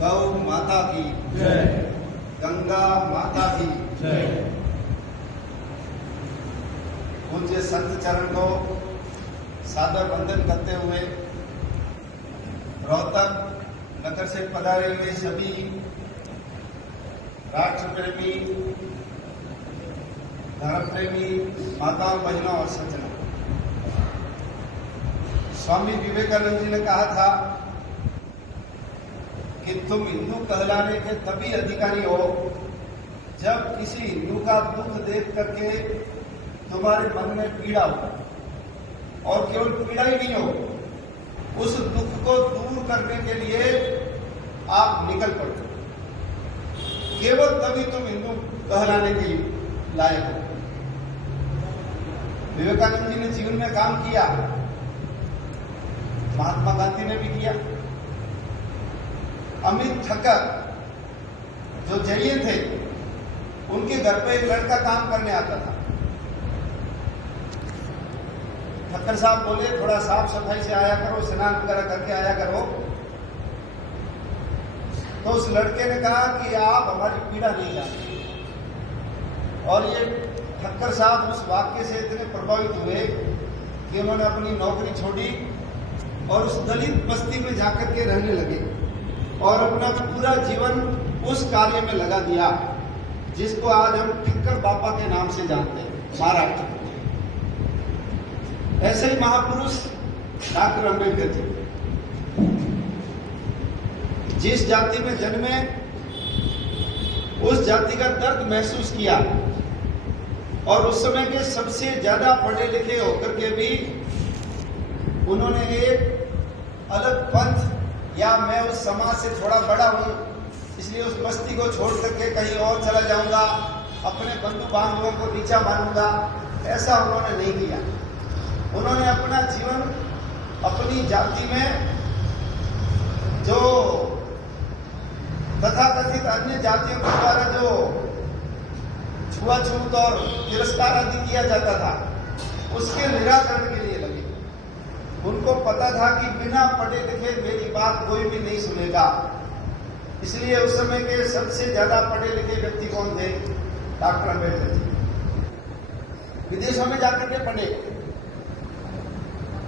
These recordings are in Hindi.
गौ माता की जय, गंगा माता की जय। पूज्य संत चरण को सादर वंदन करते हुए रोहतक नगर से पधारे हुए सभी राष्ट्र प्रेमी, धर्म प्रेमी माताओं, बहनों और सज्जनों, स्वामी विवेकानंद जी ने कहा था कि तुम हिंदू कहलाने के तभी अधिकारी हो जब किसी हिंदू का दुख देख करके तुम्हारे मन में पीड़ा हो, और केवल पीड़ा ही नहीं हो, उस दुख को दूर करने के लिए आप निकल पड़ते, केवल तभी तुम हिंदू कहलाने के लायक हो। विवेकानंद जी ने जीवन में काम किया, महात्मा गांधी ने भी किया। अमित ठक्कर जो जैन थे, उनके घर पे एक लड़का काम करने आता था। ठक्कर साहब बोले, थोड़ा साफ सफाई से आया करो, स्नान वगैरह करके आया करो। तो उस लड़के ने कहा कि आप हमारी पीड़ा नहीं जानते। और ये ठक्कर साहब उस वाक्य से इतने प्रभावित हुए कि उन्होंने अपनी नौकरी छोड़ी और उस दलित बस्ती में जाकर के रहने लगे और अपना पूरा जीवन उस कार्य में लगा दिया जिसको आज हम ठक्कर बाबा के नाम से जानते हैं, महाराष्ट्र। ऐसे ही महापुरुष डॉक्टर अम्बेडकर जी, जिस जाति में जन्मे उस जाति का दर्द महसूस किया, और उस समय के सबसे ज्यादा पढ़े लिखे होकर के भी उन्होंने एक अलग पंथ, या मैं उस समाज से थोड़ा बड़ा हूं इसलिए उस बस्ती को छोड़ करके कहीं और चला जाऊंगा, अपने बंधु बांधवों को नीचा मानूंगा, ऐसा उन्होंने नहीं किया। उन्होंने अपना जीवन अपनी जाति में जो तथाकथित अन्य जातियों के द्वारा जो छुआछूत और तिरस्कार आदि किया जाता था, उसके निराकरण के लिए लगे। उनको पता था कि बिना पढ़े लिखे मेरी बात कोई भी नहीं सुनेगा, इसलिए उस समय के सबसे ज्यादा पढ़े लिखे व्यक्ति कौन थे? डॉक्टर अम्बेडकर जी। विदेशों में जाकर के पढ़े,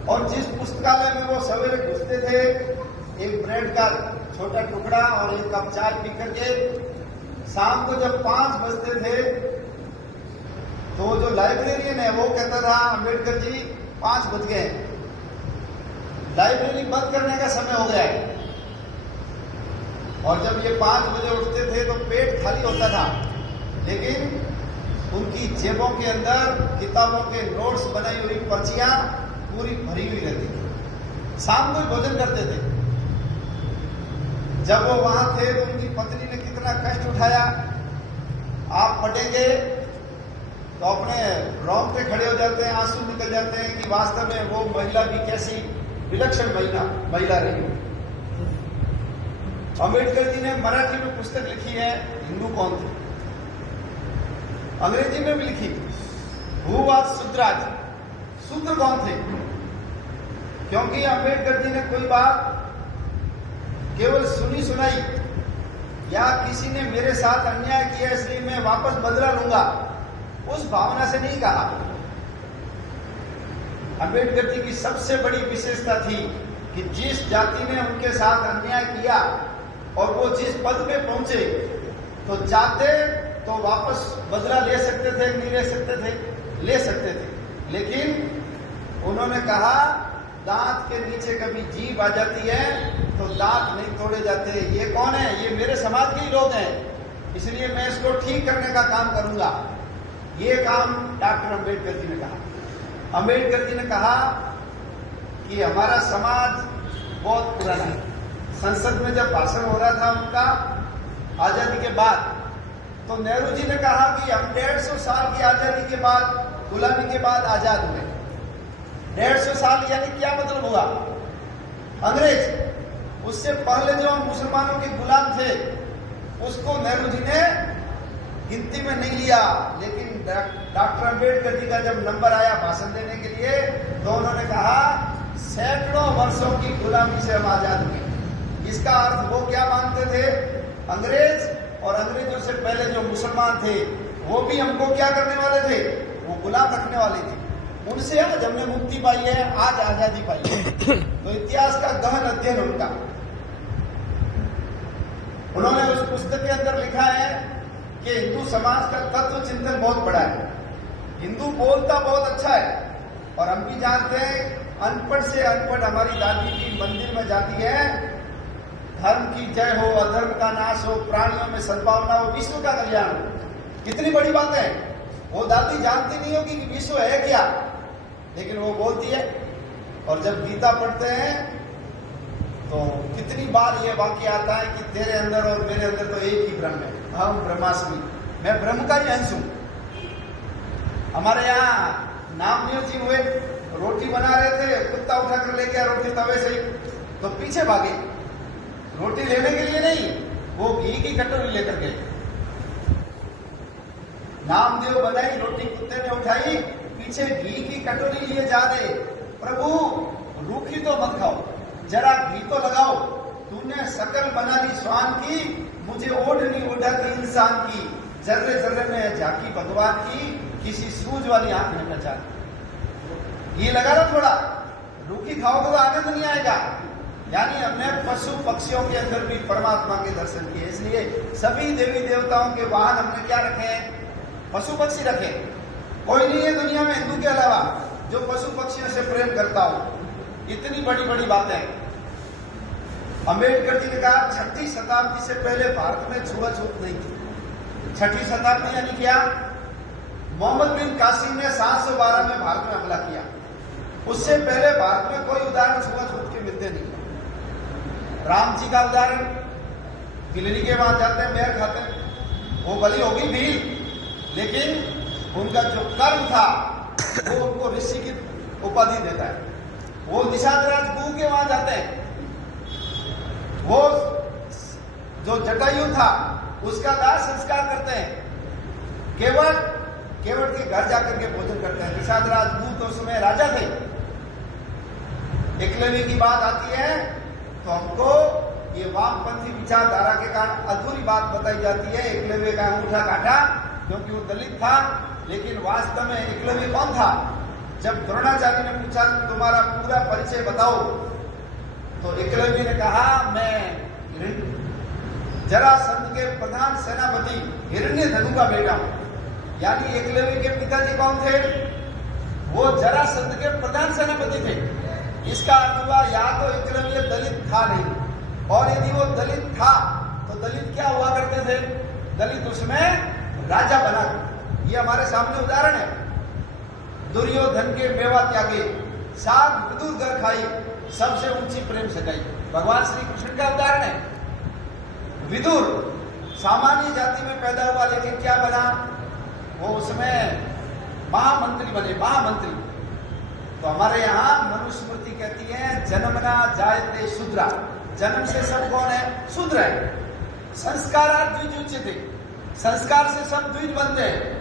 और जिस पुस्तकालय में वो सवेरे घुसते थे, एक ब्रेड का छोटा टुकड़ा और एक कप चाय पी करके शाम को जब 5 बजते थे, तो जो लाइब्रेरियन है वो कहता था, अम्बेडकर जी 5 बज गए, लाइब्रेरी बंद करने का समय हो गया है। और जब ये 5 बजे उठते थे तो पेट खाली होता था, लेकिन उनकी जेबों के अंदर किताबों के नोट्स बनाई हुई पर्चियां पूरी भरी हुई रहती थी। शाम को भोजन करते थे। जब वो वहां थे तो उनकी पत्नी ने कितना कष्ट उठाया, आप पढ़ेंगे तो अपने रोंगटे खड़े हो जाते हैं, आंसू निकल जाते हैं कि वास्तव में वो महिला भी कैसी विलक्षण महिला रही। अम्बेडकर जी ने मराठी में पुस्तक लिखी है, हिंदू कौन थे, अंग्रेजी में भी लिखी, हु वाज शूद्राज, शूद्र कौन थे। क्योंकि अम्बेडकर जी ने कोई बात केवल सुनी सुनाई, या किसी ने मेरे साथ अन्याय किया इसलिए मैं वापस बदला लूंगा, उस भावना से नहीं कहा। अम्बेडकर जी की सबसे बड़ी विशेषता थी कि जिस जाति ने उनके साथ अन्याय किया और वो जिस पद पे पहुंचे, तो चाहते तो वापस बदला ले सकते थे, नहीं ले सकते थे, ले सकते थे, लेकिन उन्होंने कहा दांत के नीचे कभी जीभ आ जाती है तो दांत नहीं तोड़े जाते। ये कौन है? ये मेरे समाज के ही लोग हैं, इसलिए मैं इसको ठीक करने का काम करूंगा। ये काम डॉक्टर अम्बेडकर जी ने कहा। अम्बेडकर जी ने कहा कि हमारा समाज बहुत पुराना है। संसद में जब भाषण हो रहा था उनका आजादी के बाद, तो नेहरू जी ने कहा कि हम 150 साल की आजादी के बाद, गुलामी के बाद आजाद हुए। 150 साल यानी क्या मतलब हुआ? अंग्रेज, उससे पहले जो हम मुसलमानों के गुलाम थे उसको नेहरू जी ने गिनती में नहीं लिया, लेकिन डॉक्टर अम्बेडकर जी का जब नंबर आया भाषण देने के लिए तो उन्होंने कहा सैकड़ों वर्षों की गुलामी से हम आजाद हुए। इसका अर्थ वो क्या मानते थे? अंग्रेज और अंग्रेजों से पहले जो मुसलमान थे वो भी हमको क्या करने वाले थे? वो गुलाम रखने वाले थे। उनसे आज हमने मुक्ति पाई है, आज आजादी पाई है। तो इतिहास का गहन अध्ययन उनका, उन्होंने उस पुस्तक के अंदर लिखा है कि हिंदू समाज का तत्व चिंतन बहुत बड़ा है। हिंदू बोलता बहुत अच्छा है, और हम भी जानते हैं अनपढ़ से अनपढ़ हमारी दादी भी मंदिर में जाती है, धर्म की जय हो, अधर्म का नाश हो, प्राणियों में सद्भावना हो, विश्व का कल्याण हो। कितनी बड़ी बात है। वो दादी जानती नहीं होगी कि विश्व है क्या, लेकिन वो बोलती है। और जब गीता पढ़ते हैं तो कितनी बार ये वाक्य आता है कि तेरे अंदर और मेरे अंदर तो एक ही ब्रह्म है, हम ब्रह्मास्मि, मैं ब्रह्म का ही अंश हूं। हमारे यहाँ नामदेव जी हुए, रोटी बना रहे थे, कुत्ता उठाकर ले गया रोटी तवे से, तो पीछे भागे, रोटी लेने के लिए नहीं, वो घी की कटोरी लेकर गए। नामदेव बनाई रोटी, कुत्ते ने उठाई, पीछे घी की कटोरी लिए जा रहे। प्रभु रूखी तो मत खाओ, जरा घी तो लगाओ, तूने शकल बना ली स्वान की, मुझे ओढ़नी ओढ़ा दी इंसान की, जर्रे जर्रे में झांकी भगवान की, किसी सूझ वाली आंख ने पहचान। घी लगा लो थोड़ा, रूखी खाओगे तो आनंद नहीं आएगा। यानी हमने पशु पक्षियों के अंदर भी परमात्मा के दर्शन किए। इसलिए सभी देवी देवताओं के वाहन हमने क्या रखे हैं? पशु पक्षी रखे। कोई नहीं है दुनिया में हिंदू के अलावा जो पशु पक्षियों से प्रेम करता हो। इतनी बड़ी बड़ी बातें। अंबेडकर जी ने कहा 6वीं शताब्दी से पहले भारत में छुआछूत नहीं थी। 6वीं शताब्दी यानी क्या? मोहम्मद बिन कासिम ने 712 में भारत में हमला किया। उससे पहले भारत में कोई उदाहरण छुआछूत के मिलते नहीं। राम जी का उदाहरण, गिलनी के वहां जाते हैं, मेयर खाते हैं, वो बलि होगी भील, लेकिन उनका जो कर्म था वो उनको ऋषि की उपाधि देता है। वो निषादराज गुरु के वहां जाते हैं, वो जो जटायु था उसका दाह संस्कार करते हैं। केवट के घर जाकर के भोजन करते हैं। निषादराज गुरु तो उस समय राजा थे। एकलव्य की बात आती है तो हमको ये वामपंथी विचारधारा के कारण अधूरी बात बताई जाती है। एकलव्य का अंगूठा काटा क्योंकि वो दलित था, लेकिन वास्तव में एकलव्य कौन था? जब द्रोणाचार्य ने पूछा तुम्हारा पूरा परिचय बताओ, तो एकलव्य ने कहा मैं जरासंध के प्रधान सेनापति हिरण्यधनु का बेटा हूं। यानी एकलव्य के पिताजी कौन थे? वो जरासंध के प्रधान सेनापति थे। इसका अर्थ हुआ या तो एकलव्य दलित था नहीं, और यदि वो दलित था तो दलित क्या हुआ करते थे? दलित उसमें राजा बना। ये हमारे सामने उदाहरण है। दुर्योधन के मेवा त्यागे, साग विदुर घर खाई, सबसे ऊंची प्रेम सगाई, भगवान श्री कृष्ण का उदाहरण है। विदुर सामान्य जाति में पैदा हुआ, लेकिन क्या बना? वो उसमें महामंत्री बने, महामंत्री। तो हमारे यहाँ मनुस्मृति कहती है जन्मना जायते शूद्रा, जन्म से सब कौन है? शूद्र है। संस्कारा द्विजुच्यते, संस्कार से सब द्विज बनते हैं।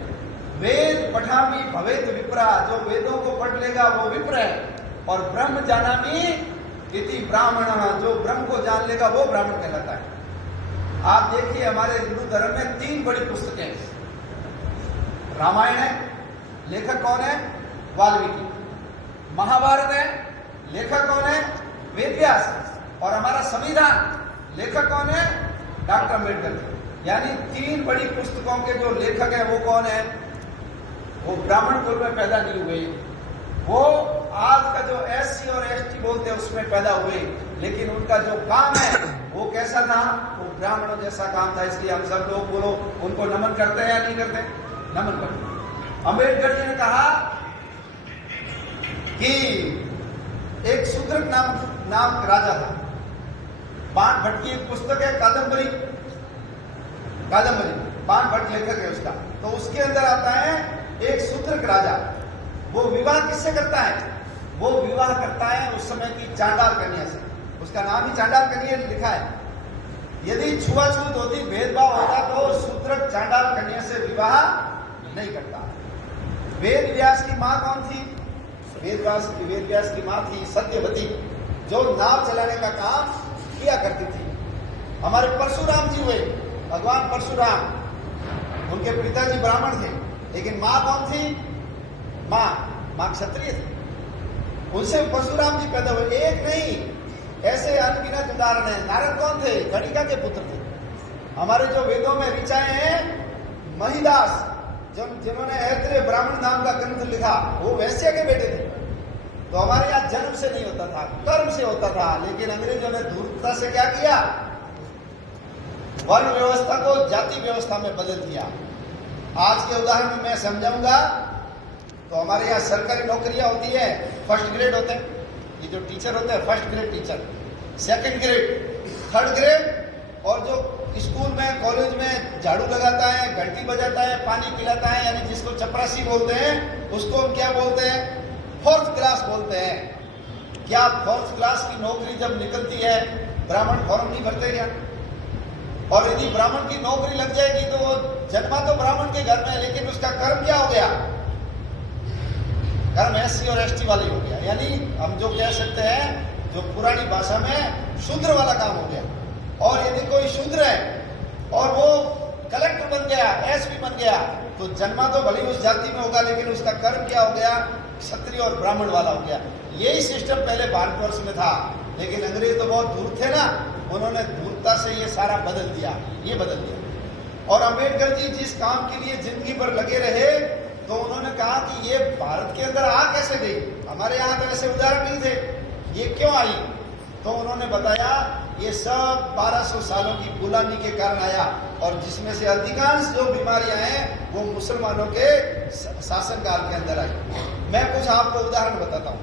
वेद पठामी भवेत विप्रा, जो वेदों को पढ़ लेगा वो विप्र है। और ब्रह्म जानामि इति ब्राह्मण, जो ब्रह्म को जान लेगा वो ब्राह्मण कहलाता है। आप देखिए हमारे हिंदू धर्म में 3 बड़ी पुस्तकें हैं। रामायण है, लेखक कौन है? वाल्मीकि। महाभारत है, लेखक कौन है? वेद व्यास। और हमारा संविधान, लेखक कौन है? डॉक्टर अम्बेडकर। यानी 3 बड़ी पुस्तकों के जो लेखक हैं वो कौन है? वो ब्राह्मण कुल में पैदा नहीं हुए, वो आज का जो SC और ST बोलते हैं उसमें पैदा हुए, लेकिन उनका जो काम है वो कैसा था? वो ब्राह्मणों जैसा काम था। इसलिए हम सब लोग बोलो उनको नमन करते हैं या नहीं करते? नमन करते। अम्बेडकर जी ने कहा कि एक शूद्रक नाम राजा था। बाण भट्ट की एक पुस्तक है कादम्बरी, बाण भट्ट लेखक है उसका। तो उसके अंदर आता है एक शूद्रक राजा, वो विवाह किससे करता है? वो विवाह करता है उस समय की चांडाल कन्या से। उसका नाम ही चांडाल कन्या लिखा है। यदि छुआछूत होती, भेदभाव होता तो शूद्रक चांडाल कन्या से विवाह नहीं करता। वेद व्यास की मां कौन थी? वेद व्यास की मां थी सत्यवती, जो नाव चलाने का काम किया करती थी। हमारे परशुराम जी हुए, भगवान परशुराम, उनके पिताजी ब्राह्मण थे, लेकिन माँ कौन थी? माँ क्षत्रिय थी। उनसे परशुराम जी पैदा हुए। एक नहीं, ऐसे अनगिनत उदाहरण है। नारद कौन थे? गणिका के पुत्र थे। हमारे जो वेदों में ऋचाएं हैं, महिदास जिन्होंने ऐत्रेय ब्राह्मण नाम का ग्रंथ लिखा, वो वैश्य के बेटे थे। तो हमारे यहाँ जन्म से नहीं होता था, कर्म से होता था। लेकिन अंग्रेजों ने धूर्तता से क्या किया? वर्ण व्यवस्था को जाति व्यवस्था में बदल दिया। आज के उदाहरण में मैं समझाऊंगा। तो हमारे यहाँ सरकारी नौकरियां होती है, फर्स्ट ग्रेड होते हैं, ये जो टीचर होते हैं first grade teacher, second grade, third grade, और जो स्कूल में कॉलेज में झाड़ू लगाता है, घंटी बजाता है, पानी पिलाता है, यानी जिसको चपरासी बोलते हैं, उसको हम क्या बोलते हैं? फोर्थ क्लास बोलते हैं। क्या फोर्थ क्लास की नौकरी जब निकलती है, ब्राह्मण फॉर्म नहीं भरते क्या? और यदि ब्राह्मण की नौकरी लग जाएगी तो वो जन्मा तो ब्राह्मण के घर में, लेकिन उसका कर्म क्या हो गया? कर्म SC और ST वाली हो गया। यानी हम जो कह सकते हैं, जो पुरानी भाषा में शूद्र वाला काम हो गया। और यदि कोई शूद्र है और वो कलेक्टर बन गया, SP बन गया, तो जन्मा तो भले उस जाति में होगा, लेकिन उसका कर्म क्या हो गया? क्षत्रिय और ब्राह्मण वाला हो गया। यही सिस्टम पहले भारतवर्ष में था, लेकिन अंग्रेज तो बहुत दूर थे ना, उन्होंने दूरता से ये सारा बदल दिया, ये बदल दिया। और अंबेडकर जी जिस काम के लिए जिंदगी भर लगे रहे, तो उन्होंने कहा कि ये भारत के अंदर आ कैसे गई? हमारे यहाँ तो ऐसे उदाहरण नहीं थे, ये क्यों आई? तो उन्होंने बताया ये सब 1200 सालों की गुलामी के कारण आया, और जिसमें से अधिकांश जो बीमारियां हैं वो मुसलमानों के शासनकाल के अंदर आई। मैं कुछ आपको उदाहरण बताता हूँ।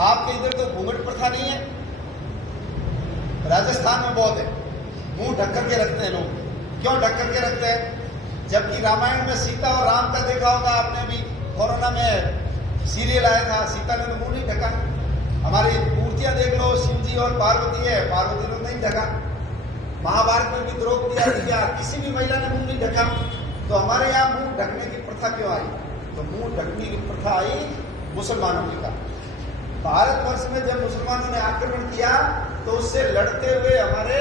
आपके इधर तो घूंघट प्रथा नहीं है, राजस्थान में बहुत है। मुंह ढक करके रखते हैं लोग। क्यों ढक करके रखते हैं? जबकि रामायण में सीता और राम का देखा होगा आपने भी, कोरोना में सीरियल आया था, सीता ने तो मुंह नहीं ढका। हमारी मूर्तियां देख लो, शिव जी और पार्वती है, पार्वती ने नहीं ढका। महाभारत में भी द्रौपदी आदि क्या, किसी भी महिला ने मुंह नहीं ढका। तो हमारे यहाँ मुंह ढकने की प्रथा क्यों आई? तो मुंह ढकने की प्रथा आई मुसलमानों के कारण। भारतवर्ष में जब मुसलमानों ने आक्रमण किया, तो उससे लड़ते हुए हमारे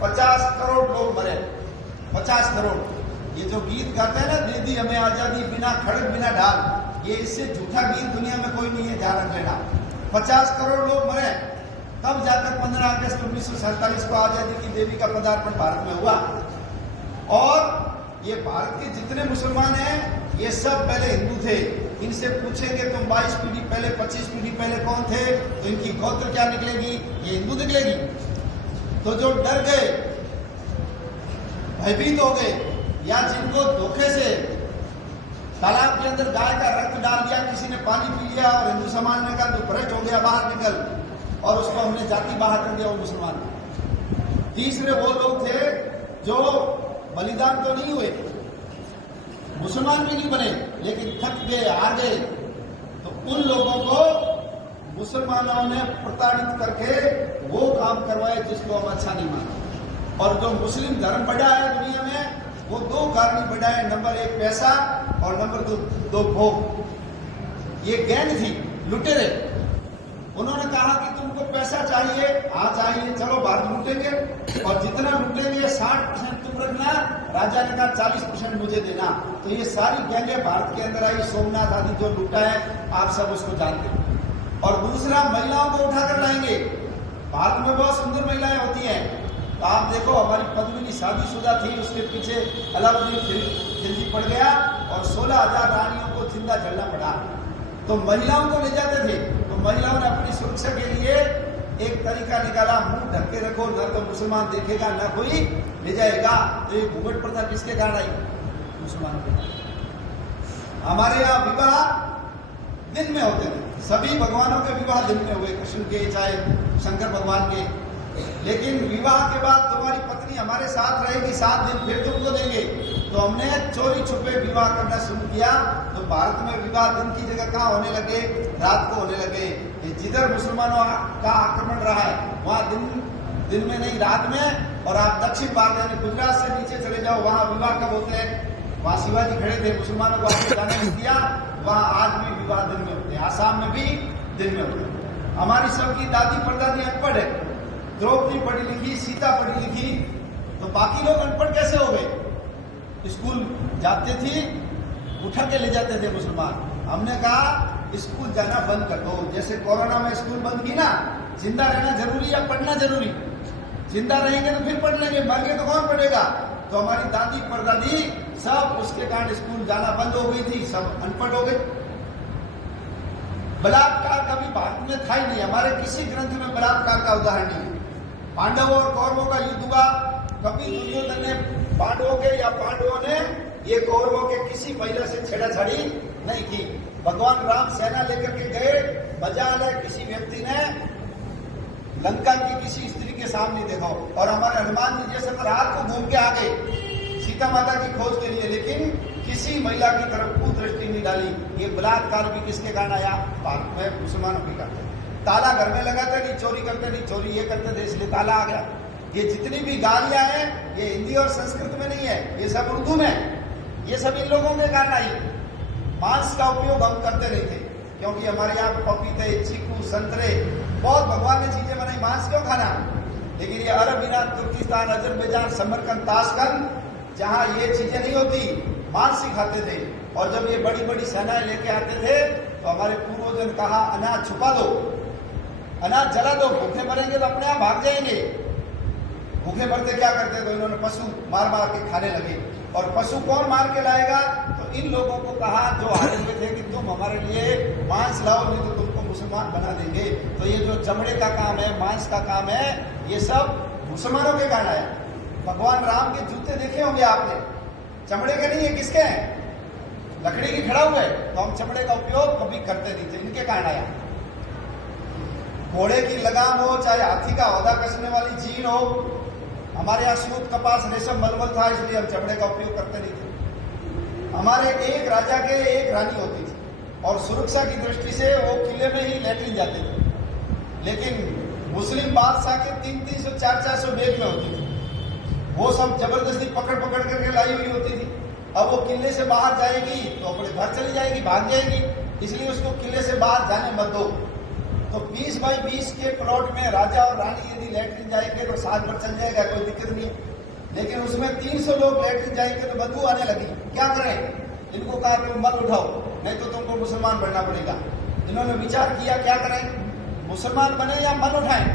50 करोड़ लोग मरे। 50 करोड़। ये जो गीत गाते हैं ना, दे दी हमें आजादी बिना खड़ग बिना ढाल, ये इससे झूठा गीत दुनिया में कोई नहीं है, ध्यान रख लेना। 50 करोड़ लोग मरे, तब जाकर 15 अगस्त 1947 को आजादी की देवी का पदार्पण भारत में हुआ। और ये भारत के जितने मुसलमान हैं, ये सब पहले हिंदू थे। इनसे पूछेंगे तुम 22 पीढ़ी पहले, 25 पीढ़ी पहले कौन थे, तो इनकी गोत्र क्या निकलेगी? ये हिंदू निकलेगी। तो जो डर गए, भयभीत हो गए, या जिनको धोखे से तालाब के अंदर गाय का रक्त डाल दिया, किसी ने पानी पी लिया और हिंदू समाज ने कहा तो भ्रष्ट हो गया, बाहर निकल, और उसको हमने जाति बाहर कर दिया, वो मुसलमान। तीसरे वो लोग थे जो बलिदान तो नहीं हुए, मुसलमान भी नहीं बने, लेकिन थक गए, हार गए। तो उन लोगों को मुसलमानों ने प्रताड़ित करके वो काम करवाए जिसको हम अच्छा नहीं मानते। और जो मुस्लिम धर्म बढ़ा है दुनिया में, वो 2 कारण बढ़ा है। नंबर 1 पैसा, और नंबर 2 भोग। ये गैंग थी, लुटेरे। उन्होंने कहा कि तुमको पैसा चाहिए, हाँ चाहिए, चलो भारत लूटेंगे, और जितना लूटेंगे 60% तुम रखना। राजा ने कहा 40% मुझे देना। तो ये सारी गैंगें भारत के अंदर आई। सोमनाथ आदि जो लूटा है, आप सब उसको जानते हैं। और दूसरा, महिलाओं को उठाकर लाएंगे। भारत में बहुत सुंदर महिलाएं होती हैं। तो आप देखो, हमारी पद्मिनी शादीशुदा थी, उसके पीछे अलाउद्दीन खिलजी पड़ गया और 16,000 रानियों को जिंदा जलना पड़ा। तो महिलाओं को ले जाते थे। तो महिलाओं ने अपनी सुरक्षा के लिए एक तरीका निकाला, मुंह ढक के रखो, न तो मुसलमान देखेगा, न कोई ले जाएगा। तो ये घूंघट प्रथा किसके कारण आई? मुसलमानों के। हमारे यहाँ विवाह दिन में होते थे, सभी भगवानों के विवाह दिन में हुए, कृष्ण के चाहे शंकर भगवान के। लेकिन विवाह के बाद तुम्हारी पत्नी हमारे साथ रहेगी 7 दिन, फिर तुमको देंगे। तो हमने चोरी छुपे विवाह करना शुरू किया। तो भारत में विवाह दिन की जगह कहाँ होने लगे? रात को होने लगे। जिधर मुसलमानों का आक्रमण रहा है, वहाँ दिन में नहीं, रात में। और आप दक्षिण भारत यानी गुजरात से नीचे चले जाओ, वहाँ विवाह कब होते हैं? वहाँ शिवाजी खड़े थे, मुसलमानों को आगे जाने नहीं दिया। वहाँ आज भी विवाह दिन में होते हैं, आसाम में भी दिन में होते हैं। हमारी सबकी दादी परदादी अनपढ़ है, द्रौपदी पढ़ी लिखी, सीता पढ़ी लिखी, तो बाकी लोग अनपढ़ कैसे हो गए? स्कूल जाते थे, उठा के ले जाते थे मुसलमान। हमने कहा स्कूल जाना बंद कर दो। जैसे कोरोना में स्कूल बंद की ना, जिंदा रहना जरूरी या पढ़ना जरूरी? जिंदा रहेंगे तो फिर पढ़ लेंगे, मर गए तो कौन पढ़ेगा? तो हमारी दादी परदादी सब उसके कारण स्कूल जाना बंद हो गई थी, सब अनपढ़ हो गए। बलात्कार कभी भारत में था ही नहीं, हमारे किसी ग्रंथ में बलात्कार का उदाहरण नहीं है। पांडवों और कौरवों का युद्ध हुआ, कभी दुर्योधन ने पांडवों के या पांडवों ने ये कौरवों के किसी महिला से छेड़ाछाड़ी नहीं की। भगवान राम सेना लेकर के गए, मजाल है किसी व्यक्ति ने लंका की किसी स्त्री के सामने देखा। और हमारे हनुमान जी जैसे तो रात को घूम के आ गए सीता माता की खोज के लिए, लेकिन किसी महिला की तरफ को दृष्टि नहीं डाली। ये बलात्कार भी किसके कारण आया? भारत में मुसलमानों के कारण। ताला घर में लगाते नहीं, चोरी करते नहीं, चोरी ये करते थे इसलिए ताला आ गया। ये जितनी भी गालियां हैं ये हिंदी और संस्कृत में नहीं है, ये सब उर्दू में। ये सब इन लोगों के कारण आई। मांस का उपयोग हम करते नहीं थे, क्योंकि हमारे यहाँ पपीते, चीकू, संतरे, बहुत भगवान ने चीजें बनाई, मांस क्यों खाना? लेकिन ये अरब, ईरान, तुर्किस्तान, अजरबैजान, समरकंद, ताशकंद, जहाँ ये चीजें नहीं होती, मांस ही खाते थे। और जब ये बड़ी बड़ी सेनाएं लेके आते थे तो हमारे पूर्वजों ने कहा अनाज छुपा दो, अनाज जला दो, भूखे मरेंगे तो अपने आप भाग जाएंगे। भूखे मरते क्या करते? तो इन्होंने पशु मार मार के खाने लगे। और पशु कौन मार के लाएगा? तो इन लोगों को कहा जो हारे हुए थे कि तुम हमारे लिए मांस लाओ, नहीं तो तुमको मुसलमान बना देंगे। तो ये जो चमड़े का काम है, मांस का काम है, ये सब मुसलमानों के कारण आया। भगवान राम के जूते देखे होंगे आपने, चमड़े के नहीं है, किसके हैं? लकड़ी की खड़ा हुए। तो हम चमड़े का उपयोग कभी करते नहीं थे, इनके कारण आया। घोड़े की लगाम हो, चाहे हाथी का औदा कसने वाली जीन हो, हमारे यहाँ सूत, कपास, रेशम, मलमल था, इसलिए हम चमड़े का उपयोग करते नहीं थे। हमारे एक राजा के एक रानी होती थी, और सुरक्षा की दृष्टि से वो किले में ही लेटरिन जाते थे। लेकिन मुस्लिम बादशाह के 300-300, 400-400 बेग में होती थी। वो सब जबरदस्ती पकड़ पकड़ करके लाई हुई होती थी। अब वो किले से बाहर जाएगी तो अपने घर चली जाएगी, भाग जाएगी, इसलिए उसको किले से बाहर जाने मत दो। तो 20 बाई 20 के प्लॉट में राजा और रानी यदि लेटरिन जाएंगे तो साथ पर चल जाएगा, कोई दिक्कत नहीं है। लेकिन उसमें 300 लोग लेटरिन जाएंगे तो बदबू आने लगी, क्या करें? इनको कहा तुम मत उठाओ, नहीं तो तुमको मुसलमान बनना पड़ेगा। इन्होंने विचार किया क्या करें, मुसलमान बने या मन उठाएं?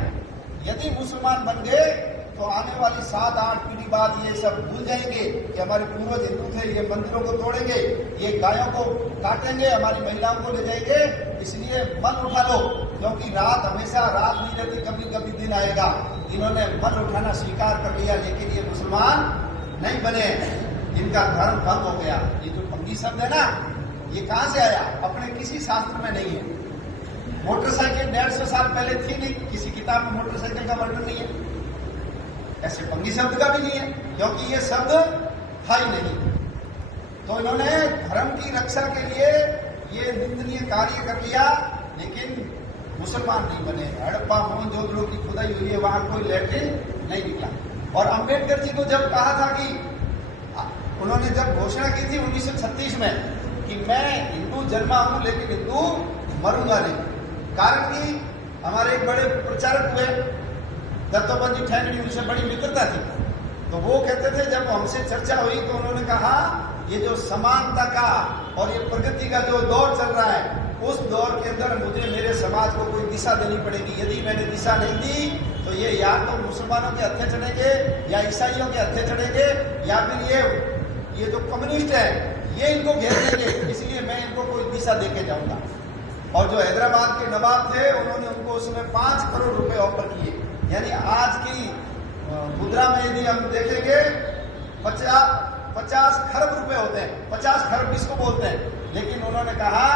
यदि मुसलमान बन गए तो आने वाली 7-8 पीढ़ी बाद ये सब भूल जाएंगे कि हमारे पूर्वज हिंदू थे, ये मंदिरों को तोड़ेंगे, ये गायों को काटेंगे, हमारी महिलाओं को ले जाएंगे। इसलिए मन उठा लो, क्योंकि रात हमेशा रात नहीं रहती, कभी कभी दिन आएगा। इन्होंने मन उठाना स्वीकार कर लिया, लेकिन ये मुसलमान नहीं बने, इनका धर्म भंग हो गया। ये जो पंगी शब्द है ना, ये कहां से आया? अपने किसी शास्त्र में नहीं है। मोटरसाइकिल 150 साल पहले थी नहीं, किसी किताब में मोटरसाइकिल का वर्णन नहीं है। ऐसे पंगी शब्द का भी नहीं है, क्योंकि ये शब्द था ही नहीं। तो इन्होंने धर्म की रक्षा के लिए ये निंदनीय कार्य कर लिया, लेकिन मुसलमान नहीं बने। हड़प्पा, मोहनजोदड़ो की खुदाई हुई है, वहां कोई लैट्रिन नहीं निकला। और अंबेडकर जी को जब कहा था कि उन्होंने जब घोषणा की थी 1936 में कि मैं हिंदू जन्मा हूं लेकिन हिंदू मरूंगा नहीं, कारण कि हमारे एक बड़े प्रचारक हुए दत्तोपंत जी ठेंगड़ी, उनसे बड़ी मित्रता थी। तो वो कहते थे, जब हमसे चर्चा हुई तो उन्होंने कहा ये जो समानता का और ये प्रगति का जो दौर चल रहा है, उस दौर के अंदर मुझे मेरे समाज को कोई दिशा देनी पड़ेगी। यदि मैंने दिशा नहीं दी तो ये या तो मुसलमानों के हत्थे चढ़ेंगे, या ईसाइयों के हत्थे चढ़ेंगे, या फिर ये जो कम्युनिस्ट है ये इनको घेर लेंगे। इसलिए मैं इनको कोई दिशा देके जाऊंगा। और जो हैदराबाद के नवाब थे, उन्होंने उनको उसमें 5 करोड़ रुपए ऑफर किए। यानी आज की मुद्रा में यदि हम देखेंगे 50 खरब रुपए होते हैं। 50 खरब किसको बोलते हैं? लेकिन उन्होंने कहा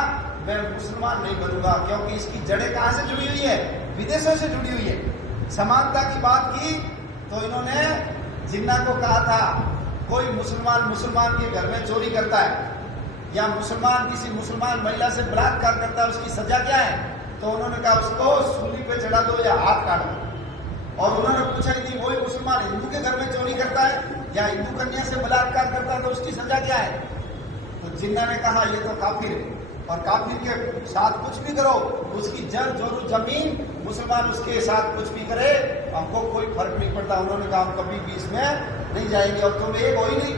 मैं मुसलमान नहीं बनूंगा, क्योंकि इसकी जड़ें कहां से जुड़ी हुई है? विदेशों से जुड़ी हुई है। समानता की बात की तो इन्होंने जिन्ना को कहा था कोई मुसलमान के घर में चोरी करता है, या मुसलमान किसी मुसलमान महिला से बलात्कार करता है, उसकी सजा क्या है? तो उन्होंने कहा उसको सूली पे चढ़ा दो या हाथ काट दो। और उन्होंने पूछा कि वही मुसलमान हिंदू के घर में चोरी करता है या हिंदू कन्या से बलात्कार करता है तो उसकी सजा क्या है? तो जिन्ना ने कहा ये तो काफिर है, और काफिर के साथ कुछ भी करो, उसकी जड़ जोरू जमीन, मुसलमान उसके साथ कुछ भी करे, हमको कोई फर्क नहीं पड़ता। उन्होंने कहा हम कभी भी इसमें नहीं जाएंगे। और तुम एक हो ही नहीं,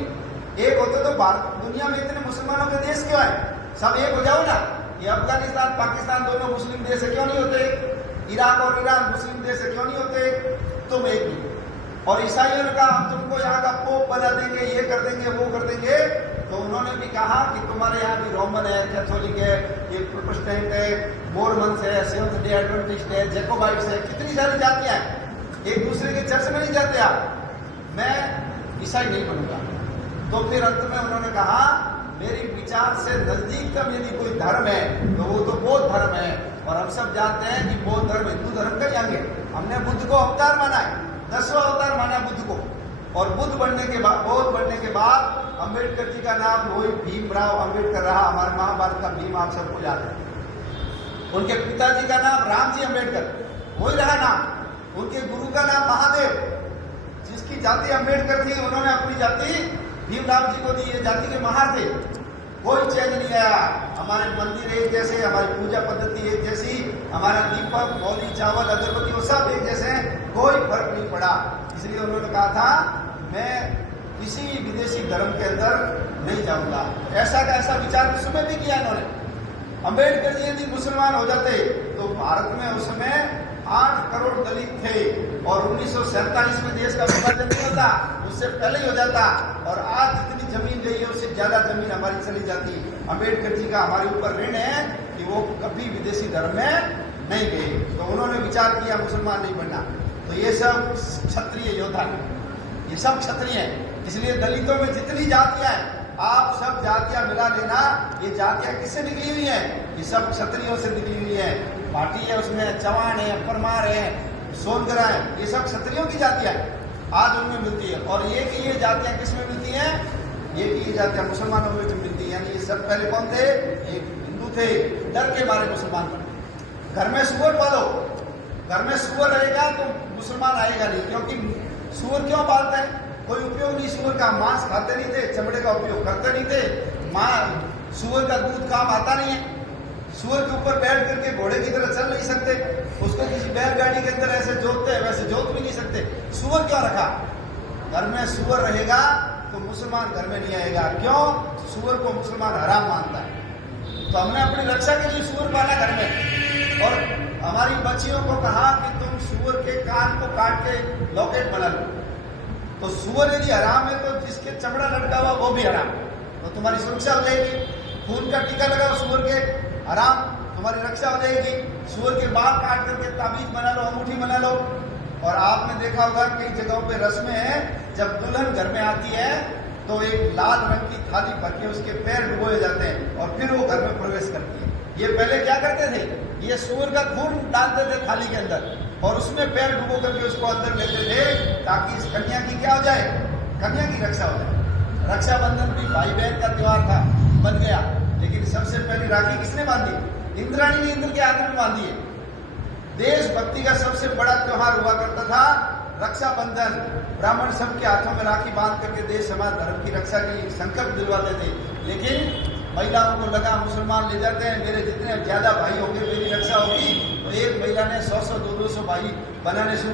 एक होते तो भारत दुनिया में इतने मुसलमानों के देश क्यों है? सब एक हो जाओ ना। ये अफगानिस्तान पाकिस्तान दोनों मुस्लिम देश है, क्यों नहीं होते? इराक और ईरान मुस्लिम देश है, क्यों नहीं होते? तुम एक नहीं। और ईसाइयों ने कहा हम तुमको यहाँ का पोप बना देंगे, ये कर देंगे, वो कर देंगे। तो उन्होंने भी कहा कि तुम्हारे यहाँ भी रोमन है, कैथोलिक है, ये प्रोटेस्टेंट है, मोरमन्स है, सेवंथ डे एडवेंटिस्ट है, जैकोबाइट्स है, कितनी सारी जातियां हैं। एक दूसरे के चर्च में नहीं जाते आप। मैं ईसाई नहीं बनूंगा। तो फिर अंत में उन्होंने कहा मेरी विचार से नजदीकतम यदि कोई धर्म है तो वो तो बौद्ध धर्म है। और हम सब जानते हैं कि बौद्ध धर्म हिंदू धर्म का ही अंग है। हमने बुद्ध को अवतार माना है, 10वां अवतार माना बुद्ध को। और बुद्ध बनने के बाद, बौद्ध बनने के बाद अंबेडकर जी का नाम वही भीमराव अंबेडकर रहा। हमारे महाभारत का भीम आप सबको याद है। उनके पिताजी का नाम रामजी अंबेडकर वही रहा नाम। उनके गुरु का नाम महादेव। जिसकी जाति अंबेडकर थी उन्होंने अपनी जाति भीमराव जी को दी। ये जाति के महार थे, कोई चेंज नहीं आया। हमारे मंदिर एक जैसे, हमारी पूजा पद्धति एक जैसी, हमारा दीपक, मौली, चावल, अगरबत्ती वो सब एक जैसे, कोई फर्क नहीं पड़ा। इसलिए उन्होंने कहा था मैं किसी विदेशी धर्म के अंदर नहीं जाऊंगा। ऐसा का ऐसा विचार उस समय भी किया इन्होंने। अंबेडकर जी यदि मुसलमान हो जाते तो भारत में उस समय 8 करोड़ दलित थे और 1947 में देश का विभाजन नहीं होता, उससे पहले ही हो जाता। और आज जितनी जमीन गई है उससे ज्यादा जमीन हमारी चली जाती। अंबेडकर जी का हमारे ऊपर ऋण है कि वो कभी विदेशी धर्म में नहीं गए। तो उन्होंने विचार किया मुसलमान नहीं बनना। तो ये सब क्षत्रिय योद्धा है, ये सब क्षत्रिय है। इसलिए दलितों में जितनी जातियां हैं आप सब जातियां मिला लेना। ये जातियां किससे निकली हुई हैं? ये सब क्षत्रियों से निकली हुई है। भाटी है, उसमें चौहान है, परमार है, सोनगरा है, ये सब क्षत्रियों की जातियां आज उनमें मिलती है। और ये कि ये जातियां किसमें मिलती हैं? ये कि ये जातियां मुसलमानों में मिलती है। यानी ये सब पहले कौन थे? एक हिंदू थे, डर के मारे मुसलमान बने। घर में सुअर पालो, घर में सुअर रहेगा तो मुसलमान आएगा नहीं। क्योंकि सुअर क्यों पालते हैं? कोई उपयोग नहीं सुअर का। मांस खाते नहीं थे, चमड़े का उपयोग करते नहीं थे। सुअर का दूध काम आता नहीं है। सुअर के ऊपर बैठ करके घोड़े की तरह चल नहीं सकते। उसको किसी बैलगाड़ी के अंदर ऐसे जोतते हैं, वैसे जोत भी नहीं सकते। सुअर क्यों रखा? घर में सुअर रहेगा तो मुसलमान घर में नहीं आएगा। क्यों? सुअर को मुसलमान हराम मानता है। तो हमने अपनी रक्षा के लिए सुअर पाला घर में। और हमारी बच्चियों को कहा कि तुम सुअर के कान को काट के लॉकेट बना लो। तो सुअर यदि हराम है तो जिसके चमड़ा लटका हुआ वो भी हराम। तो तुम्हारी सुरक्षा हो जाएगी। खून का टीका लगाओ सुअर के, हराम, तुम्हारी रक्षा हो जाएगी। सुअर के बाल काट करके ताबीज बना लो, अंगूठी बना लो। और आपने देखा होगा कई जगहों पे रस्में हैं, जब दुल्हन घर में आती है तो एक लाल रंग की थाली भर के उसके पैर डुबोए जाते हैं और फिर वो घर में प्रवेश करती है। ये पहले क्या करते थे? ये सुअर का खून डालते थे थाली के अंदर और उसमें पैर डुबो करके उसको अंदर लेते थे ताकि इस कन्या की क्या हो जाए? कन्या की रक्षा हो जाए। रक्षाबंधन भी भाई बहन का त्योहार था, बन गया। लेकिन सबसे पहली राखी किसने बांधी? इंद्राणी ने इंद्र के हाथ में बांधी है। देशभक्ति का सबसे बड़ा त्योहार हुआ करता था रक्षाबंधन। ब्राह्मण सबके हाथों में राखी बांध करके देश समाज धर्म की रक्षा की संकल्प दिलवाते थे। लेकिन महिलाओं को लगा मुसलमान ले जाते हैं, मेरे जितने ज्यादा भाई होंगे मेरी रक्षा होगी। तो एक महिला ने 100-100, 200 भाई बनाने शुरू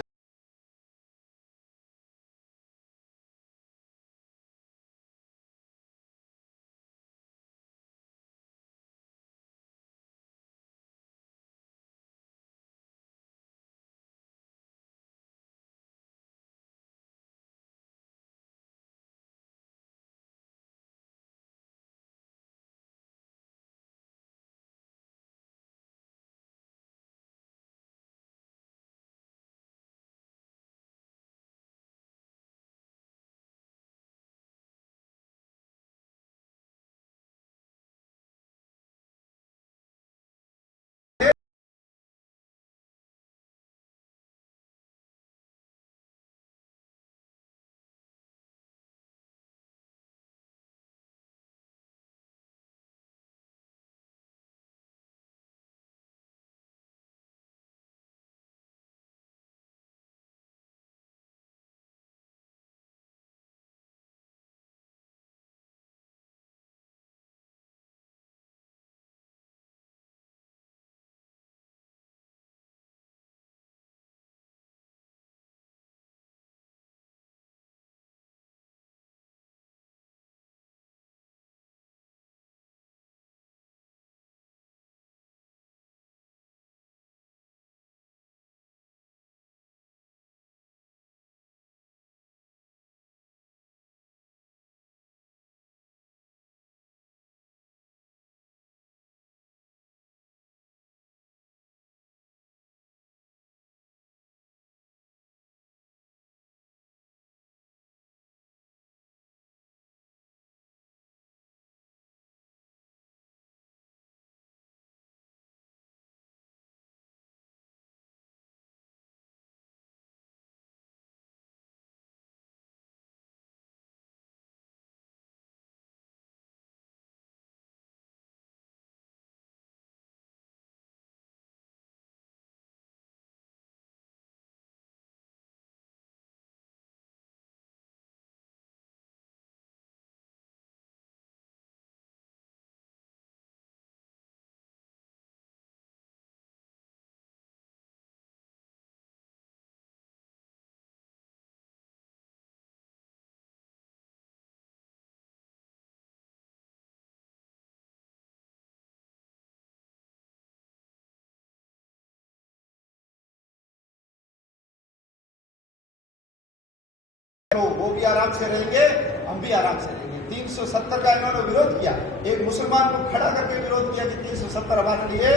तो वो भी आराम से रहेंगे, हम भी आराम से रहेंगे। 370 का इन्होंने विरोध किया, एक मुसलमान को खड़ा करके विरोध किया कि 370 हमारे लिए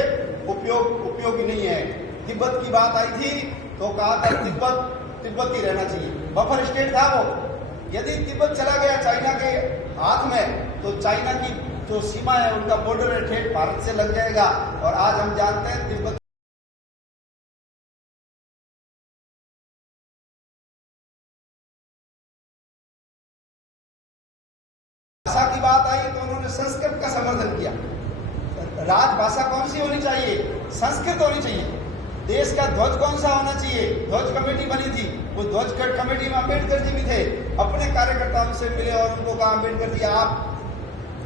उपयोगी नहीं है। तिब्बत की बात आई थी तो कहा था तिब्बत ही रहना चाहिए, बफर स्टेट था वो। यदि तिब्बत चला गया चाइना के हाथ में तो चाइना की जो सीमा है उनका बॉर्डर ठेठ भारत से लग जाएगा। और आज हम जानते हैं तिब्बत भाषा की बात आई तो उन्होंने संस्कृत का समर्थन किया। राजभाषा कौन सी होनी चाहिए? संस्कृत होनी चाहिए। देश का ध्वज कौन सा होना चाहिए? ध्वज कमेटी बनी थी, वो ध्वज कमेटी में अम्बेडकर जी भी थे। अपने कार्यकर्ताओं से मिले और उनको कहा अम्बेडकर जी आप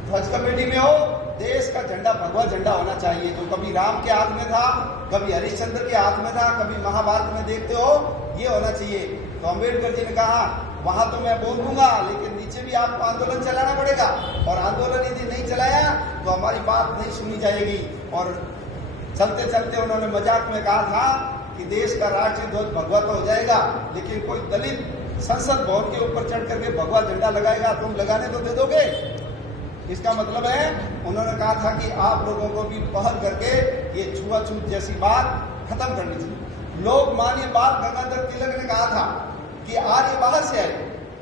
ध्वज कमेटी में हो, देश का झंडा भगवा झंडा होना चाहिए, जो कभी राम के हाथ में था, कभी हरिश्चंद्र के हाथ में था, कभी महाभारत में देखते हो, ये होना चाहिए। तो अम्बेडकर जी ने कहा वहां तो मैं बोल दूंगा, लेकिन नीचे भी आपको आंदोलन चलाना पड़ेगा, और आंदोलन यदि नहीं चलाया तो हमारी बात नहीं सुनी जाएगी। और चलते चलते उन्होंने मजाक में कहा था कि देश का राष्ट्रीय ध्वज भगवा तो हो जाएगा, लेकिन कोई दलित संसद भवन के ऊपर चढ़ करके भगवा झंडा लगाएगा, तुम लगाने तो दे दोगे? इसका मतलब है उन्होंने कहा था कि आप लोगों को भी पहल करके ये छुआछूत जैसी बात खत्म करनी चाहिए। लोकमान्य बाल गंगाधर तिलक ने कहा था कि आर्य बाहर से आए,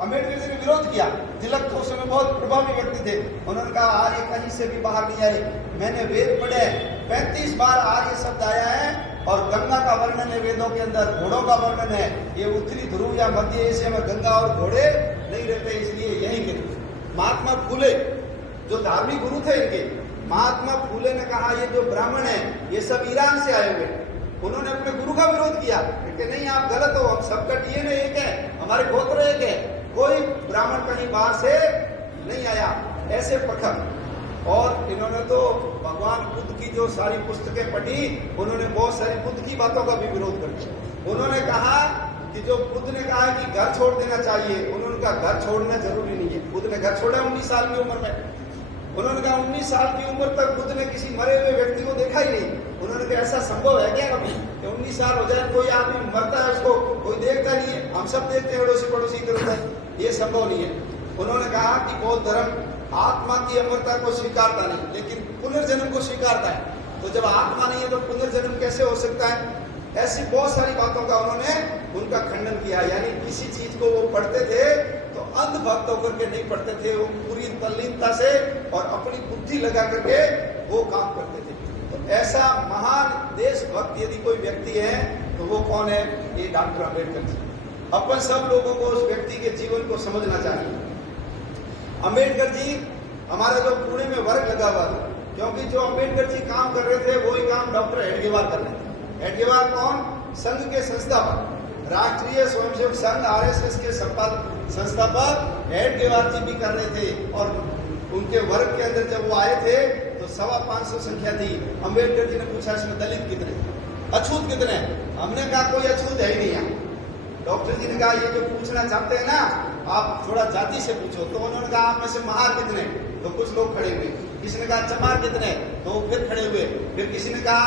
अम्बेडकर जी ने विरोध किया। तिलक तो उस समय बहुत प्रभावी व्यक्ति थे, उन्होंने कहा आर्य कहीं से भी बाहर नहीं आए। मैंने वेद पढ़े, 35 बार आर्य शब्द आया है, और गंगा का वर्णन है वेदों के अंदर, घोड़ों का वर्णन है। ये उत्तरी ध्रुव या मध्य एशिया में गंगा और घोड़े नहीं रहते, इसलिए यही के। महात्मा फूले जो धार्मिक गुरु थे इनके, महात्मा फूले ने कहा ये जो ब्राह्मण है ये सब ईरान से आए हुए। उन्होंने अपने गुरु का विरोध किया कि नहीं आप गलत हो, हम सबका डीएनए एक है, हमारे गोत्र एक है, कोई ब्राह्मण कहीं बाहर से नहीं आया, ऐसे पखर। और इन्होंने तो भगवान बुद्ध की जो सारी पुस्तकें पढ़ी, उन्होंने बहुत सारी बुद्ध की बातों का भी विरोध कर दिया। उन्होंने कहा कि जो बुद्ध ने कहा कि घर छोड़ देना चाहिए, उन्होंने कहा घर छोड़ना जरूरी नहीं है। बुद्ध ने घर छोड़ा 19 साल की उम्र में। उन्होंने कहा 19 साल की उम्र तक बुद्ध ने किसी मरे हुए व्यक्ति को देखा ही नहीं। उन्होंने कहा ऐसा संभव है क्या कभी कि 19 साल हो जाए कोई आदमी मरता है उसको कोई देखता नहीं है? हम सब देखते हैं, अड़ोसी पड़ोसी करता है, ये संभव नहीं है। उन्होंने कहा कि बौद्ध धर्म आत्मा की अमरता को स्वीकारता नहीं, लेकिन पुनर्जन्म को स्वीकारता है। तो जब आत्मा नहीं है तो पुनर्जन्म कैसे हो सकता है? ऐसी बहुत सारी बातों का उन्होंने उनका खंडन किया। यानी किसी चीज को वो पढ़ते थे तो अंधभक्त होकर के नहीं पढ़ते थे, वो पूरी तल्लीनता से और अपनी बुद्धि लगा करके वो काम करते थे। तो ऐसा महान देशभक्त यदि कोई व्यक्ति है तो वो कौन है? ये डॉक्टर अम्बेडकर जी। अपन सब लोगों को उस व्यक्ति के जीवन को समझना चाहिए। अम्बेडकर जी हमारा जो पुणे में वर्ग लगा हुआ था, क्योंकि जो अम्बेडकर जी काम कर रहे थे वही काम डॉक्टर हेडगेवार कर रहे थे। हेडगेवार कौन? संघ के संस्थापक, राष्ट्रीय स्वयंसेवक संघ आरएसएस के संस्थापक हेडगेवार जी भी कर रहे थे। और उनके वर्ग के अंदर जब वो आए थे तो 525 संख्या थी। अम्बेडकर जी ने पूछा इसमें दलित कितने, अछूत कितने? हमने कहा कोई अछूत है ही नहीं यहाँ। डॉक्टर जी ने कहा ये जो पूछना चाहते हैं ना आप थोड़ा जाति से पूछो। तो उन्होंने कहा आप में से महार कितने? तो कुछ लोग खड़े हुए। किसी ने कहा चमार कितने? तो फिर खड़े हुए। फिर किसी ने कहा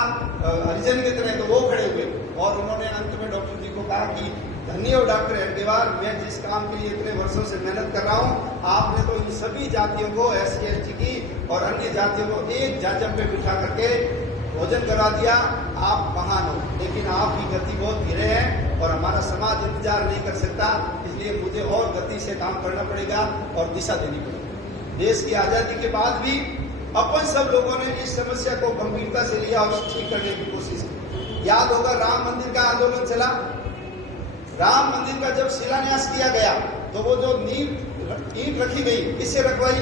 हरिजन कितने? तो वो खड़े हुए। और उन्होंने अंत में डॉक्टर जी को कहा कि धन्य हो डॉक्टर हेडगेवार, मैं जिस काम के लिए इतने वर्षों से मेहनत कर रहा हूँ, आपने तो इन सभी जातियों को, SC ST की और अन्य जातियों को एक जाजम पे बिठा करके भोजन करा दिया। आप महान हो, लेकिन आपकी गति बहुत धीरे है और हमारा समाज इंतजार नहीं कर सकता, इसलिए मुझे और गति से काम करना पड़ेगा और दिशा देनी पड़ेगी। देश की आजादी के बाद भी अपन सब लोगों ने इस समस्या को गंभीरता से लिया और ठीक करने की कोशिश की। याद होगा राम मंदिर का आंदोलन चला। राम मंदिर का जब शिलान्यास किया गया तो वो जो ईंट रखी गई, किससे रखवाई?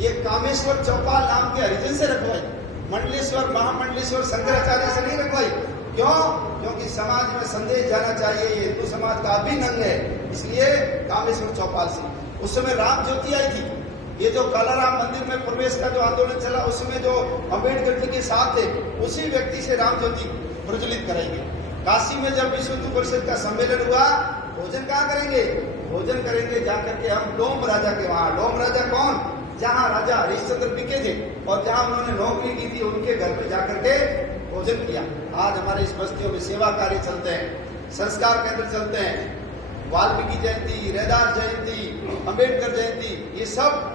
ये कामेश्वर चौपाल नाम के हरिजन से रखवाई। मंडलेश्वर महामंडलेश्वर शंकराचार्य से नहीं रखवाई। क्यों? क्योंकि समाज में संदेश जाना चाहिए, ये हिंदू समाज का अभिन्न अंग है, इसलिए कामेश्वर चौपाल से। उस समय राम ज्योति आई थी। ये जो कालाराम मंदिर में प्रवेश का जो आंदोलन चला उसमें जो अम्बेडकर जी के साथ थे उसी व्यक्ति से राम ज्योति प्रज्वलित कराएंगे। काशी में जब विश्व हिंदू परिषद का सम्मेलन हुआ, भोजन कहाँ करेंगे? भोजन करेंगे जाकर के हम डोम राजा के वहां। डोम राजा कौन? जहाँ राजा हरिश्चंद्र बिके थे और जहाँ उन्होंने नौकरी की थी उनके घर में जाकर के भोजन किया। आज हमारे इस बस्तियों में सेवा कार्य चलते हैं, संस्कार केंद्र चलते हैं, वाल्मीकि जयंती, रैदास जयंती, अंबेडकर जयंती, ये सब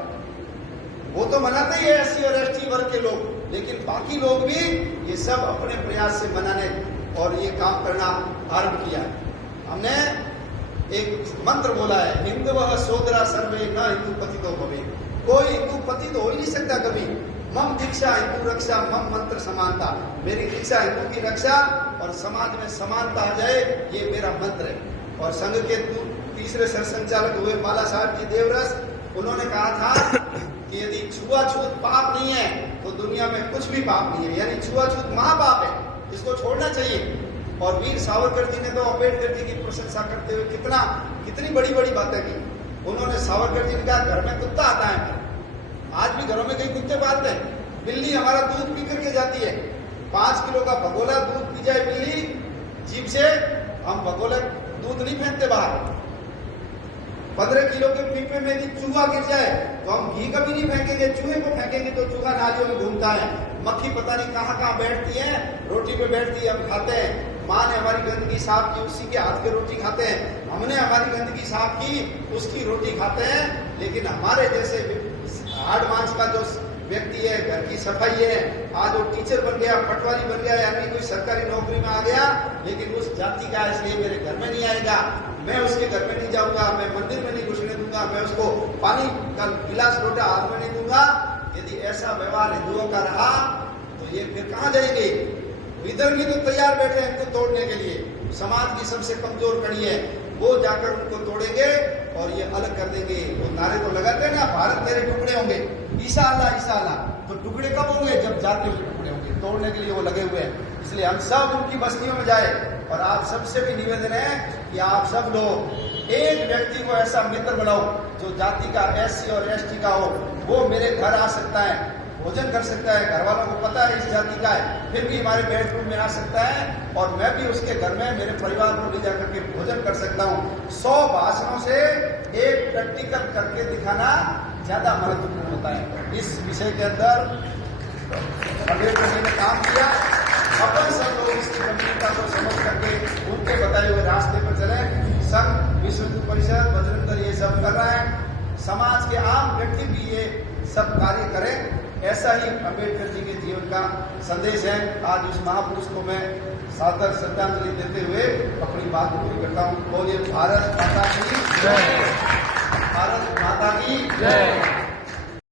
वो तो मनाते ही है एससी और एसटी वर्ग के लोग, लेकिन बाकी लोग भी ये सब अपने प्रयास से मनाने और ये काम करना आरंभ किया। हमने एक मंत्र बोला है, हिंदवः सोदरा सर्वे न हिंदू पतितो भवे। कोई हिंदू पतित हो ही नहीं सकता कभी। मम दीक्षा हिंदू रक्षा, मम मंत्र समानता। मेरी दीक्षा हिंदू की रक्षा और समाज में समानता आ जाए, ये मेरा मंत्र है। और संघ के तीसरे सरसंचालक हुए बाला साहब जी देवरस, उन्होंने कहा था कि यदि छुआछूत पाप नहीं है तो दुनिया में कुछ भी पाप नहीं है, यानी छुआछूत महापाप है, इसको छोड़ना चाहिए। और वीर सावरकर जी ने तो अम्बेडकर जी की प्रशंसा करते हुए कितनी बड़ी बड़ी बातें की। उन्होंने सावरकर जी ने कहा, घर में कुत्ता आता है, आज भी घरों में कई कुत्ते पालते हैं। बिल्ली हमारा दूध पी करके जाती है, 5 किलो का भगोला दूध पी जाए बिल्ली जीभ से, हम भगोला दूध नहीं फेंकते बाहर। 15 किलो के पीपे में यदि चूहा गिर जाए तो हम घी कभी नहीं फेंकेंगे, चूहे को फेंकेंगे तो चूहा नालियों में घूमता है। मक्खी पता नहीं कहाँ बैठती है, रोटी पे बैठती है, हम खाते हैं। माँ ने हमारी गंदगी साफ की, उसी के हाथ की रोटी खाते हैं। हमने हमारी गंदगी साफ की, उसकी रोटी खाते हैं। लेकिन हमारे जैसे हाड़ मांस का जो व्यक्ति है, घर की सफाई है, आज वो टीचर बन गया, पटवारी बन गया, या फिर कोई सरकारी नौकरी में आ गया, लेकिन उस जाति का इसलिए मेरे घर में नहीं आएगा, मैं उसके घर में नहीं जाऊंगा, मैं मंदिर में नहीं घुसने दूंगा, मैं उसको पानी का गिलास लोटा हाथ में नहीं दूंगा। यदि ऐसा व्यवहार हिंदुओं का रहा तो ये फिर कहाँ जाएंगे? इधर भी तो तैयार बैठे हैं इनको तोड़ने के लिए। समाज की सबसे कमजोर कड़ी है, वो जाकर उनको तोड़ेंगे और ये अलग कर देंगे। वो नारे तो लगाते हैं ना, भारत तेरे टुकड़े होंगे, ईसा अल्लाह। तो टुकड़े कब होंगे? जब जातियों के टुकड़े होंगे। तोड़ने के लिए वो लगे हुए हैं। इसलिए हम सब उनकी बस्तियों में जाए। और आप सबसे भी निवेदन है कि आप सब लोग एक व्यक्ति को ऐसा मित्र बनाओ जो जाति का एससी और एसटी का हो, वो मेरे घर आ सकता है, भोजन कर सकता है, घर वालों को पता है इस जाति का है, फिर भी हमारे बेडरूम में आ सकता है, और मैं भी उसके घर में मेरे परिवार को ले जाकर के भोजन कर सकता हूँ। 100 भाषणों से एक प्रैक्टिकल करके दिखाना ज्यादा महत्वपूर्ण होता है। इस विषय के अंदर अम्बेडकर जी ने काम किया। अपन सब लोग इसकी गंभीरता को समझ करके उनके बताए हुए रास्ते पर चले। संघ, विश्व हिंदू परिषद, बजरंग दल ये सब कर रहा है। समाज के आम व्यक्ति भी ये सब कार्य करें, ऐसा ही अम्बेडकर जी के जीवन का संदेश है। आज उस महापुरुष को मैं सादर श्रद्धांजलि देते हुए अपनी बात पूरी करता हूँ। बोलिए भारत माता की जय। भारत माता की जय।